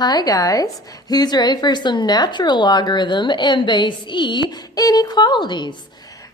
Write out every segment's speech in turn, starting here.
Hi guys, who's ready for some natural logarithm and base E inequalities?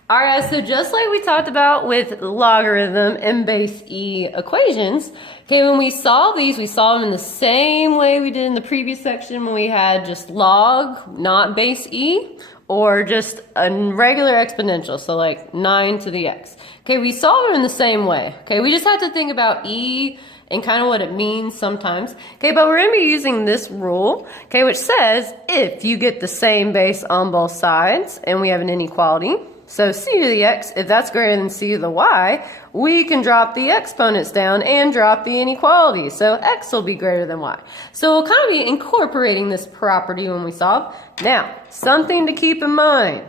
Alright, so just like we talked about with logarithm and base E equations, okay, when we solve these, we solve them in the same way we did in the previous section when we had just log, not base E, or just a regular exponential, so like 9 to the x. Okay, we solve it in the same way. Okay, we just have to think about E and kind of what it means sometimes. Okay, but we're going to be using this rule, okay, which says if you get the same base on both sides and we have an inequality, so c to the x, if that's greater than c to the y, we can drop the exponents down and drop the inequality. So x will be greater than y. So we'll kind of be incorporating this property when we solve. Now, something to keep in mind.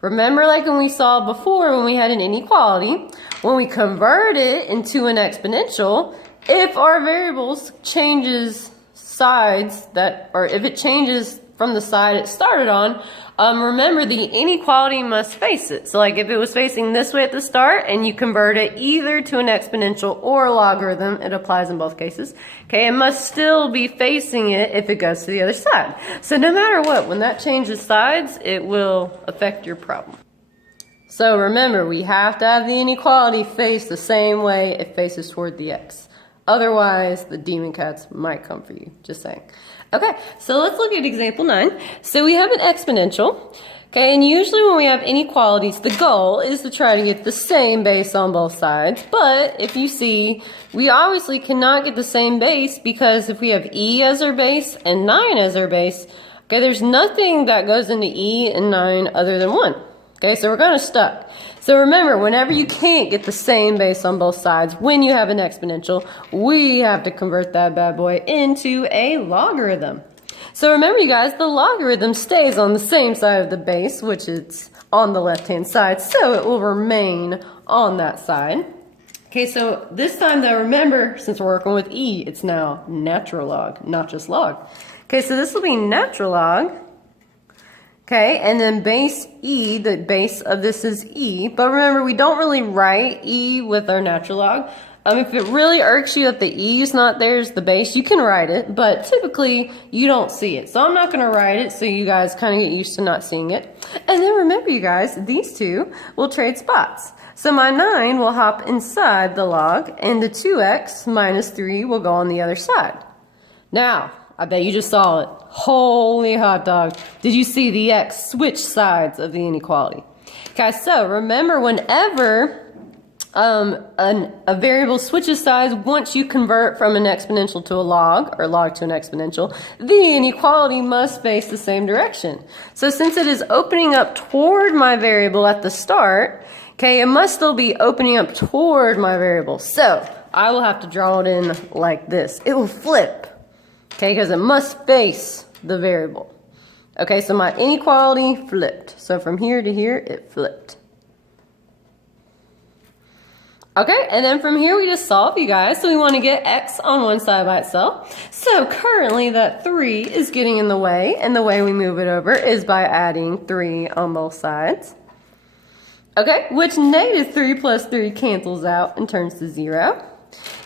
Remember, like when we saw before when we had an inequality, when we convert it into an exponential, if our variables changes sides or if it changes from the side it started on, remember the inequality must face it. So like if it was facing this way at the start and you convert it either to an exponential or a logarithm, it applies in both cases. Okay, it must still be facing it if it goes to the other side. So no matter what, when that changes sides, it will affect your problem. So remember, we have to have the inequality face the same way it faces toward the x. Otherwise, the demon cats might come for you. Just saying. Okay, so let's look at example 9. So we have an exponential. Okay, and usually when we have inequalities, the goal is to try to get the same base on both sides. But if you see, we obviously cannot get the same base because if we have e as our base and 9 as our base, okay, there's nothing that goes into e and 9 other than 1. Okay, so we're kind of stuck. So remember, whenever you can't get the same base on both sides, when you have an exponential, we have to convert that bad boy into a logarithm. So remember, you guys, the logarithm stays on the same side of the base, which is on the left-hand side, so it will remain on that side. Okay, so this time, though, remember, since we're working with e, it's now natural log, not just log. Okay, so this will be natural log. Okay, and then base e, the base of this is e, but remember we don't really write e with our natural log. If it really irks you that the e is not there as the base, you can write it, but typically you don't see it. So I'm not going to write it so you guys kind of get used to not seeing it. And then remember, you guys, these two will trade spots. So my 9 will hop inside the log, and the 2x minus 3 will go on the other side. Now, I bet you just saw it. Holy hot dog. Did you see the x switch sides of the inequality? Okay, so remember whenever a variable switches sides, once you convert from an exponential to a log or log to an exponential, the inequality must face the same direction. So since it is opening up toward my variable at the start, okay, it must still be opening up toward my variable. So I will have to draw it in like this. It will flip. Okay, because it must face the variable. Okay, so my inequality flipped. So from here to here, it flipped. Okay, and then from here we just solve, you guys. So we want to get x on one side by itself. So currently that 3 is getting in the way, and the way we move it over is by adding 3 on both sides. Okay, which negative 3 plus 3 cancels out and turns to 0.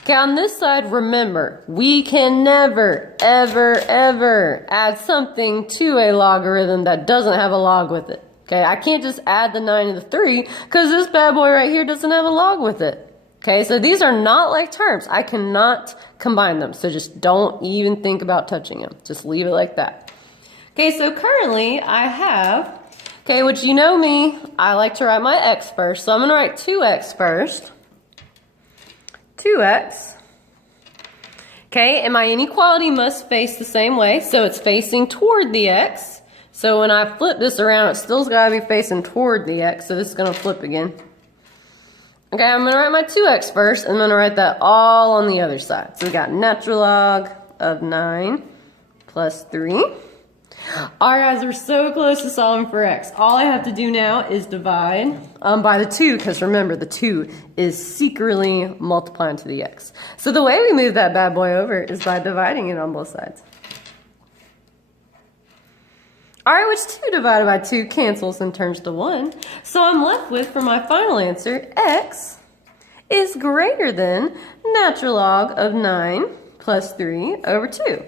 Okay, on this side, remember, we can never, ever, ever add something to a logarithm that doesn't have a log with it. Okay, I can't just add the 9 and the 3 because this bad boy right here doesn't have a log with it. Okay, so these are not like terms. I cannot combine them, so just don't even think about touching them. Just leave it like that. Okay, so currently I have, okay, which you know me, I like to write my x first, so I'm going to write 2x first. 2x. Okay, and my inequality must face the same way, so it's facing toward the x. So when I flip this around, it still's got to be facing toward the x, so this is going to flip again. Okay, I'm going to write my 2x first, and I'm going to write that all on the other side. So we got natural log of 9 plus 3. Alright guys, we're so close to solving for x. All I have to do now is divide by the 2, because remember the 2 is secretly multiplying to the x. So the way we move that bad boy over is by dividing it on both sides. Alright, which 2 divided by 2 cancels and turns to 1. So I'm left with, for my final answer, x is greater than natural log of 9 plus 3 over 2.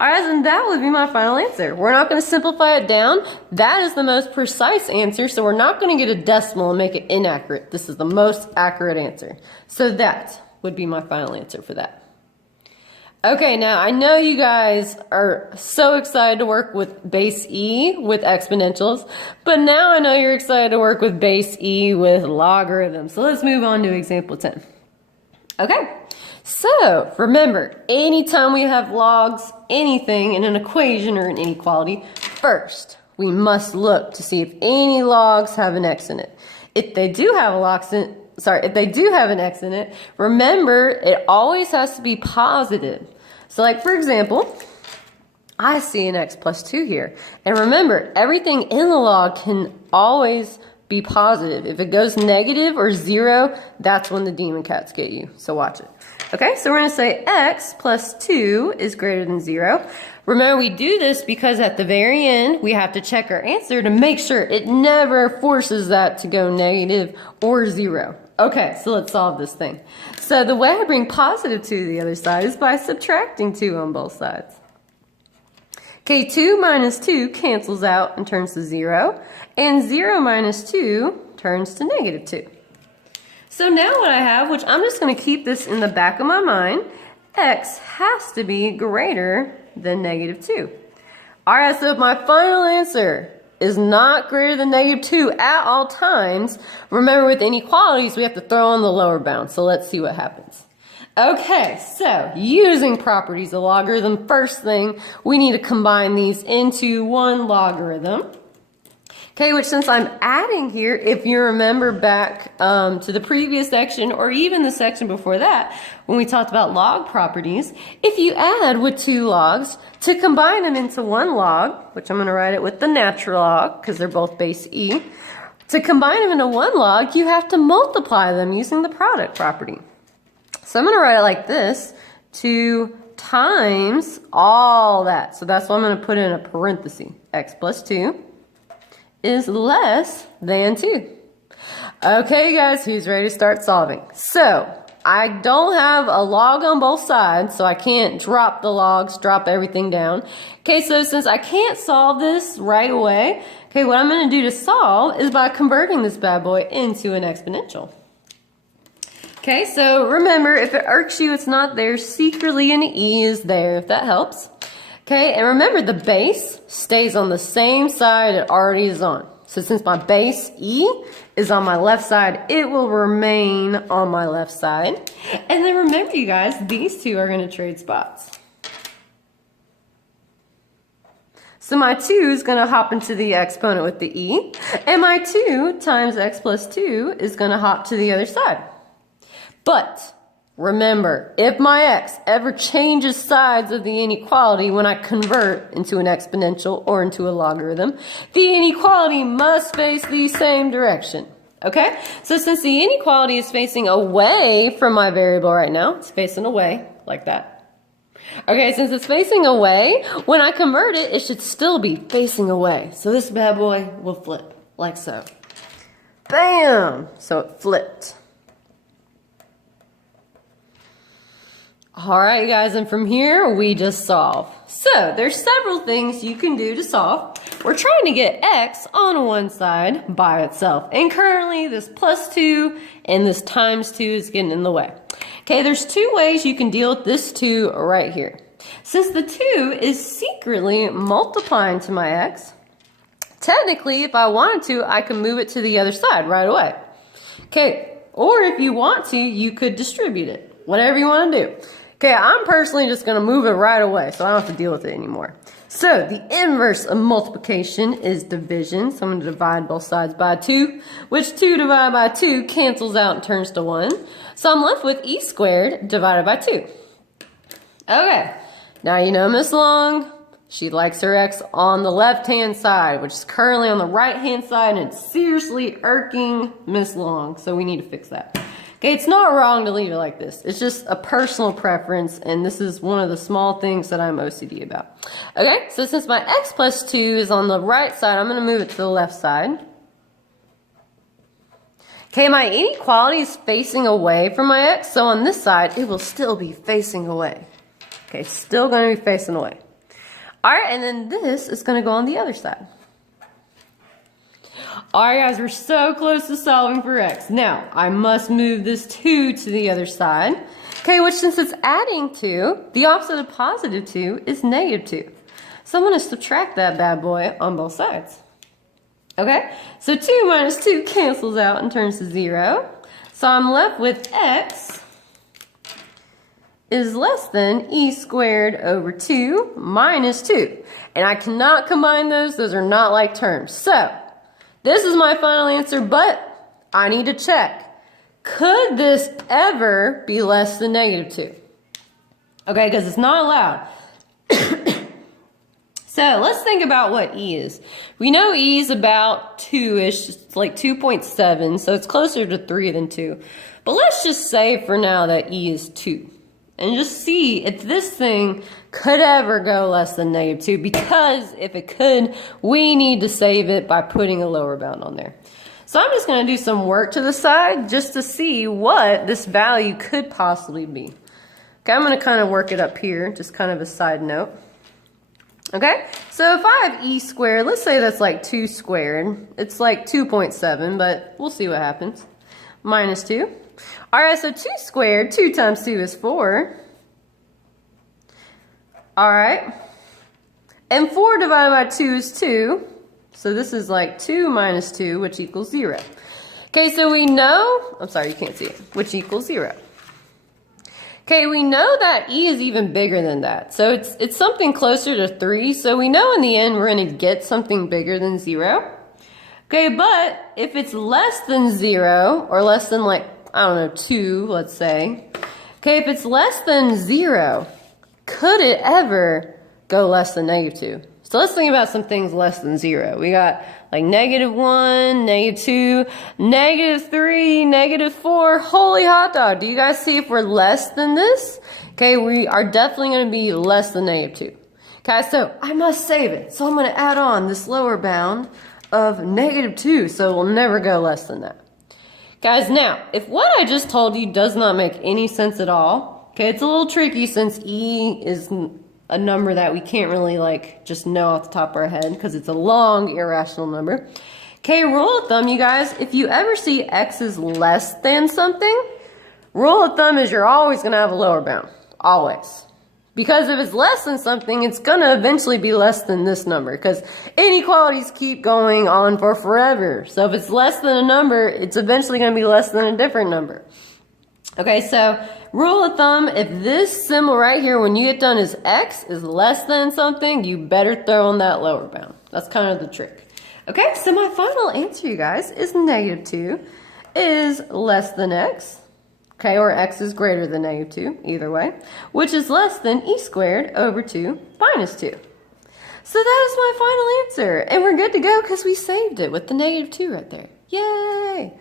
All right, and that would be my final answer. We're not going to simplify it down. That is the most precise answer, so we're not going to get a decimal and make it inaccurate. This is the most accurate answer. So that would be my final answer for that. Okay, now I know you guys are so excited to work with base E with exponentials, but now I know you're excited to work with base E with logarithms. So let's move on to example 10. Okay, so remember, anytime we have logs, anything in an equation or an inequality, first we must look to see if any logs have an x in it. If they do have if they do have an x in it, remember it always has to be positive. So like for example, I see an x plus 2 here. And remember, everything in the log can always be positive. If it goes negative or 0, that's when the demon cats get you. So watch it. Okay, so we're going to say x plus 2 is greater than 0. Remember, we do this because at the very end, we have to check our answer to make sure it never forces that to go negative or 0. Okay, so let's solve this thing. So the way I bring positive 2 to the other side is by subtracting 2 on both sides. Okay, 2 minus 2 cancels out and turns to 0, and 0 minus 2 turns to negative 2. So now what I have, which I'm just going to keep this in the back of my mind, x has to be greater than negative 2. Alright, so if my final answer is not greater than negative 2 at all times, remember with inequalities we have to throw on the lower bound. So let's see what happens. Okay, so using properties of logarithm, first thing, we need to combine these into one logarithm. Okay, which since I'm adding here, if you remember back to the previous section or even the section before that, when we talked about log properties, if you add with 2 logs, to combine them into one log, which I'm going to write it with the natural log because they're both base E, to combine them into one log, you have to multiply them using the product property. So I'm going to write it like this, 2 times all that. So that's why I'm going to put in a parenthesis, x plus 2. Is less than 2. Okay guys, who's ready to start solving? So, I don't have a log on both sides, so I can't drop the logs, drop everything down. Okay, so since I can't solve this right away, okay, what I'm going to do to solve is by converting this bad boy into an exponential. Okay, so remember, if it irks you, it's not there. Secretly an E is there, if that helps. Okay, and remember the base stays on the same side it already is on. So since my base E is on my left side, it will remain on my left side. And then remember you guys, these two are going to trade spots. So my 2 is going to hop into the exponent with the E, and my 2 times x plus 2 is going to hop to the other side. But remember, if my x ever changes sides of the inequality when I convert into an exponential or into a logarithm, the inequality must face the same direction. Okay? So since the inequality is facing away from my variable right now, it's facing away like that. Okay, since it's facing away, when I convert it, it should still be facing away. So this bad boy will flip like so. Bam! So it flipped. Alright guys, and from here we just solve. So there's several things you can do to solve. We're trying to get x on one side by itself. And currently this plus 2 and this times 2 is getting in the way. Okay, there's 2 ways you can deal with this 2 right here. Since the 2 is secretly multiplying to my x, technically if I wanted to, I can move it to the other side right away. Okay, or if you want to, you could distribute it. Whatever you want to do. Okay, I'm personally just going to move it right away so I don't have to deal with it anymore. So the inverse of multiplication is division. So I'm going to divide both sides by 2, which 2 divided by 2 cancels out and turns to 1. So I'm left with e squared divided by 2. Okay, now you know Miss Long, she likes her x on the left-hand side, which is currently on the right-hand side, and it's seriously irking Miss Long, so we need to fix that. Okay, it's not wrong to leave it like this. It's just a personal preference, and this is one of the small things that I'm OCD about. Okay, so since my x plus 2 is on the right side, I'm going to move it to the left side. Okay, my inequality is facing away from my x, so on this side, it will still be facing away. Okay, still going to be facing away. All right, and then this is going to go on the other side. All right, guys, we're so close to solving for x. Now, I must move this 2 to the other side. Okay, which since it's adding 2, the opposite of positive 2 is negative 2. So I'm going to subtract that bad boy on both sides. Okay, so 2 minus 2 cancels out and turns to 0. So I'm left with x is less than e squared over 2 minus 2. And I cannot combine those. Those are not like terms. So this is my final answer, but I need to check. Could this ever be less than negative 2? Okay, because it's not allowed. So let's think about what e is. We know e is about 2-ish, it's like 2.7, so it's closer to 3 than 2. But let's just say for now that e is 2. And just see if this thing could ever go less than negative 2, because if it could, we need to save it by putting a lower bound on there. So I'm just going to do some work to the side just to see what this value could possibly be. Okay, I'm going to kind of work it up here, just kind of a side note. Okay, so if I have e squared, let's say that's like 2 squared. It's like 2.7, but we'll see what happens. Minus 2. All right, so 2 squared, 2 times 2 is 4. All right. And 4 divided by 2 is 2. So this is like 2 minus 2, which equals 0. Okay, so we know, I'm sorry, you can't see it, which equals 0. Okay, we know that e is even bigger than that. So it's something closer to 3. So we know in the end we're going to get something bigger than 0. Okay, but if it's less than 0, or less than like, I don't know, 2, let's say. Okay, if it's less than 0, could it ever go less than negative 2? So let's think about some things less than 0. We got like negative 1, negative 2, negative 3, negative 4. Holy hot dog. Do you guys see if we're less than this? Okay, we are definitely going to be less than negative 2. Okay, so I must save it. So I'm going to add on this lower bound of negative 2. So we'll never go less than that. Guys, now, if what I just told you does not make any sense at all, okay, it's a little tricky since e is a number that we can't really like just know off the top of our head because it's a long irrational number. Okay, rule of thumb, you guys, if you ever see x is less than something, rule of thumb is you're always going to have a lower bound. Always. Because if it's less than something, it's going to eventually be less than this number because inequalities keep going on for forever. So if it's less than a number, it's eventually going to be less than a different number. Okay, so rule of thumb, if this symbol right here, when you get done is x is less than something, you better throw in that lower bound. That's kind of the trick. Okay, so my final answer, you guys, is negative 2 is less than x. Okay, or x is greater than negative 2, either way, which is less than e squared over 2 minus 2. So that is my final answer, and we're good to go because we saved it with the negative 2 right there. Yay!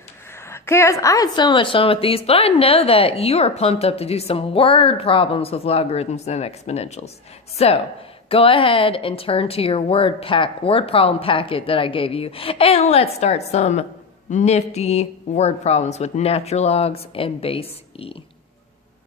Okay, guys, I had so much fun with these, but I know that you are pumped up to do some word problems with logarithms and exponentials. So go ahead and turn to your word problem packet that I gave you, and let's start some nifty word problems with natural logs and base E.